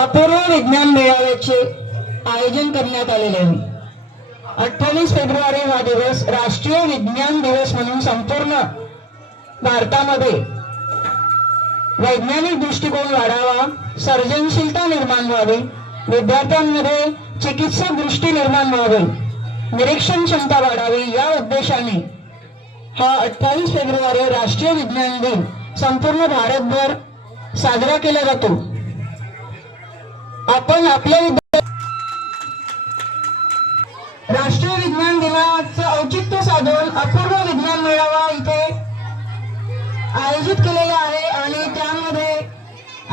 अपूर्व विज्ञान मेळाव्याचे आयोजन करण्यात आलेले आहे। 28 फेब्रुवारी हा दिवस राष्ट्रीय विज्ञान दिवस म्हणून संपूर्ण भारतामध्ये वैज्ञानिक दृष्टिकोन वाढावा, सर्जनशीलता निर्माण व्हावी, विद्यार्थ्यांमध्ये चिकित्सक दृष्टी निर्माण व्हावी, निरीक्षण क्षमता वाढावी या उद्देशाने हा 28 फेब्रुवारी राष्ट्रीय विज्ञान दिन संपूर्ण भारतभर साजरा केला जातो। आपण आपल्या राष्ट्रीय विज्ञान दिनाचं औचित्य साधून अपूर्व विज्ञान मेळावा इथे आयोजित केलेला आहे आणि त्यामध्ये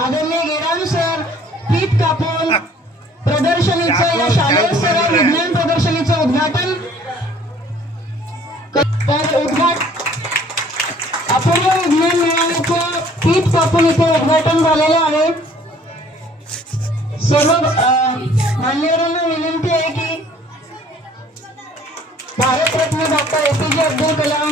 आदरणीय गेडाम सर पीठ कापून प्रदर्शनीचं या शालेय स्तरावर विज्ञान प्रदर्शनीचं उद्घाटन अपूर्व विज्ञान मेळाव्याचं पीठ कापून इथे उद्घाटन झालेलं आहे। सर्व मान्यवरांना विनंती आहे की भारतरत्न डॉक्टर APJ अब्दुल कलाम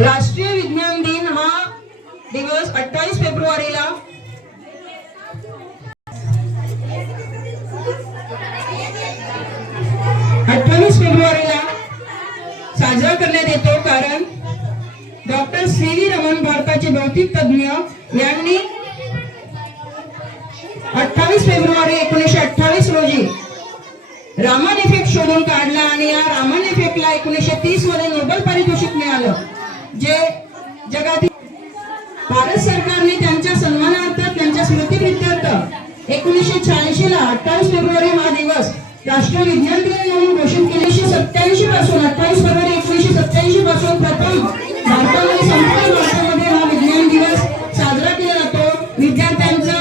राष्ट्रीय विज्ञान दिन हा दिवस 28 फेब्रुवारीला साजरा करण्यात येतो, कारण डॉक्टर CV रमन भारताचे भौतिक तज्ञ यांनी 28 फेब्रुवारी 1928 रोजी रामन इफेक्ट शोधून काढला आणि या रामन इफेक्टला 1930 मध्ये नोबेल पारितोषिक मिळालं, जे जगातील भारत सरकारने त्यांच्या सन्मानार्थ त्यांच्या स्मृतिप्रित्यर्थ 1986 ला 28 फेब्रुवारी हा दिवस राष्ट्रीय विज्ञान दिन म्हणून घोषित केले। 1987 पासून 28 फेब्रुवारी 1987 पासून प्रथम भारतामध्ये संपूर्ण भारतामध्ये हा विज्ञान दिवस साजरा केला जातो। विद्यार्थ्यांचं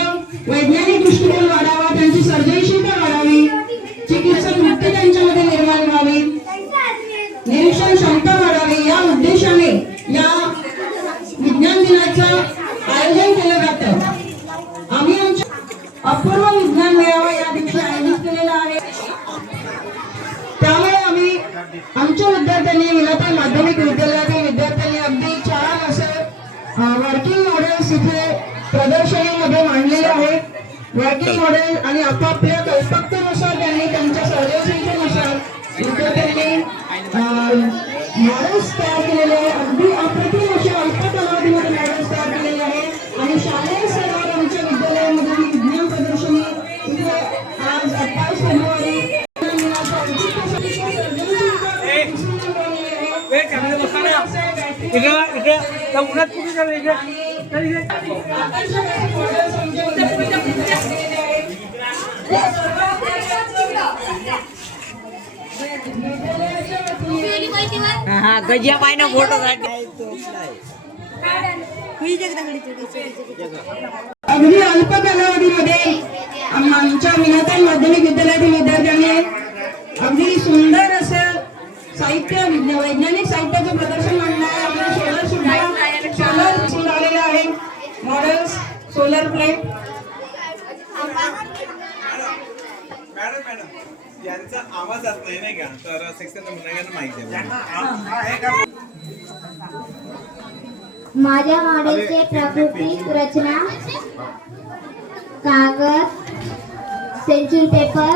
वैज्ञानिक दृष्टिकोन वाढावा, त्यांची सर्जनशीलता वाढावी, चिकित्सक वृत्ती त्यांच्यामध्ये निर्माण व्हावी, निरीक्षण क्षमता वाढावी या उद्देशाने या विज्ञान दिनाचं आयोजन केलं जातं। आम्ही आमच्या अपूर्व विज्ञान मेळावा या दिवशी आयोजित केलेला आहे। त्यामुळे आम्ही आमच्या विद्यार्थ्यांनी विलाताई माध्यमिक विद्यालयातील विद्यार्थ्यांनी अगदी छान असं वर्किंग मॉडेल्स इथे प्रदर्शनीमध्ये मांडलेले आहेत। वर्किंग मॉडेल आणि आपापल्या कल्पकतेनुसार त्यांनी त्यांच्या सर्जनशीलतेनुसार विद्यार्थ्यांनी मॉडेल्स तयार केलेले आहे। अगदी अप्रतिम असे अल्प कालावधीमध्ये मॉडेल्स तयार केलेले आहेत आणि शालेय स्तरावर आमच्या विद्यालयामध्ये विज्ञान प्रदर्शनी इथे आज 28 फेब्रुवारी गजिया पाहिजे फोटो अगदी अल्प कालावधीमध्ये आमच्या विलाताई माध्यमिक विद्यालयातील विद्यार्थ्यांनी अगदी सुंदर असं साहित्य वैज्ञानिक साहित्याचं प्रदर्शन मांडलं आहे। आपल्याला सोलर सुद्धा आलेलं आहे, मॉडेल्स सोलर प्लेट। यांचा आवाज जात नाही का, तर सेक्शनला मुलांना माहिती आहे। माझ्या मॉडेलचे प्राकृतिक रचना कागद, सेंचुरी पेपर,